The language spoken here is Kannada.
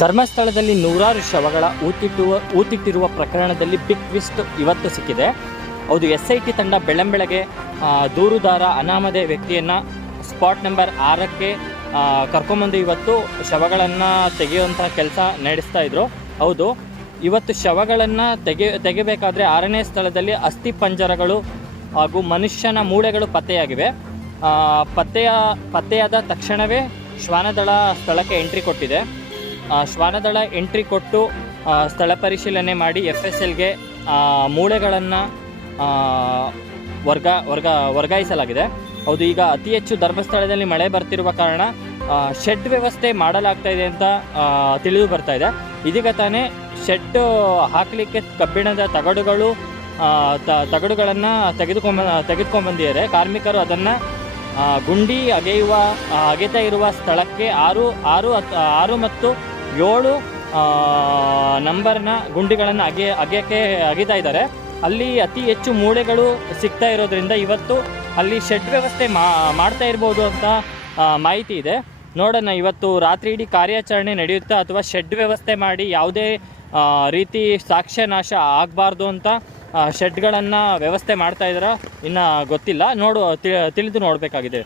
ಧರ್ಮಸ್ಥಳದಲ್ಲಿ ನೂರಾರು ಶವಗಳ ಊತಿಟ್ಟಿರುವ ಪ್ರಕರಣದಲ್ಲಿ ಬಿಗ್ ಟ್ವಿಸ್ಟ್ ಇವತ್ತು ಸಿಕ್ಕಿದೆ. ಹೌದು, SIT ತಂಡ ಬೆಳ್ಳಂಬೆಳಗ್ಗೆ ದೂರುದಾರ ಅನಾಮಧೇಯ ವ್ಯಕ್ತಿಯನ್ನು ಸ್ಪಾಟ್ ನಂಬರ್ 6ಕ್ಕೆ ಕರ್ಕೊಂಬಂದು ಇವತ್ತು ಶವಗಳನ್ನು ತೆಗೆಯುವಂತಹ ಕೆಲಸ ನಡೆಸ್ತಾ ಇದ್ರು. ಹೌದು, ಇವತ್ತು ಶವಗಳನ್ನು ತೆಗೆಯಬೇಕಾದ್ರೆ 6ನೇ ಸ್ಥಳದಲ್ಲಿ ಅಸ್ಥಿ ಪಂಜರಗಳು ಹಾಗೂ ಮನುಷ್ಯನ ಮೂಳೆಗಳು ಪತ್ತೆಯಾಗಿವೆ. ಪತ್ತೆಯಾದ ತಕ್ಷಣವೇ ಶ್ವಾನದಳ ಸ್ಥಳಕ್ಕೆ ಎಂಟ್ರಿ ಕೊಟ್ಟಿದೆ. ಶ್ವಾನದಳ ಎಂಟ್ರಿ ಕೊಟ್ಟು ಸ್ಥಳ ಪರಿಶೀಲನೆ ಮಾಡಿ FSLಗೆ ಮೂಳೆಗಳನ್ನು ವರ್ಗಾಯಿಸಲಾಗಿದೆ. ಹೌದು, ಈಗ ಅತಿ ಹೆಚ್ಚು ಧರ್ಮಸ್ಥಳದಲ್ಲಿ ಮಳೆ ಬರ್ತಿರುವ ಕಾರಣ ಶೆಡ್ ವ್ಯವಸ್ಥೆ ಮಾಡಲಾಗ್ತಾ ಇದೆ ಅಂತ ತಿಳಿದು ಬರ್ತಾ ಇದೆ. ಇದೀಗ ತಾನೇ ಶೆಡ್ ಹಾಕಲಿಕ್ಕೆ ಕಬ್ಬಿಣದ ತಗಡುಗಳನ್ನು ತೆಗೆದುಕೊಂಡ್ಬಂದಿದ್ದಾರೆ. ಕಾರ್ಮಿಕರು ಅದನ್ನು ಗುಂಡಿ ಅಗೆತಾ ಇರುವ ಸ್ಥಳಕ್ಕೆ 6 ಮತ್ತು 7 ನಂಬರ್ನ ಗುಂಡಿಗಳನ್ನು ಅಗೆತಾ ಇದ್ದಾರೆ. ಅಲ್ಲಿ ಅತಿ ಹೆಚ್ಚು ಮೂಳೆಗಳು ಸಿಗ್ತಾ ಇರೋದ್ರಿಂದ ಇವತ್ತು ಅಲ್ಲಿ ಶೆಡ್ ವ್ಯವಸ್ಥೆ ಮಾಡ್ತಾ ಇರ್ಬೋದು ಅಂತ ಮಾಹಿತಿ ಇದೆ. ನೋಡೋಣ, ಇವತ್ತು ರಾತ್ರಿ ಇಡೀ ಕಾರ್ಯಾಚರಣೆ ನಡೆಯುತ್ತಾ ಅಥವಾ ಶೆಡ್ ವ್ಯವಸ್ಥೆ ಮಾಡಿ ಯಾವುದೇ ರೀತಿ ಸಾಕ್ಷ್ಯನಾಶ ಆಗಬಾರ್ದು ಅಂತ ಶೆಡ್ಗಳನ್ನು ವ್ಯವಸ್ಥೆ ಮಾಡ್ತಾ ಇದ್ದಾರೆ. ಇನ್ನು ಗೊತ್ತಿಲ್ಲ, ತಿಳಿದು ನೋಡಬೇಕಾಗಿದೆ.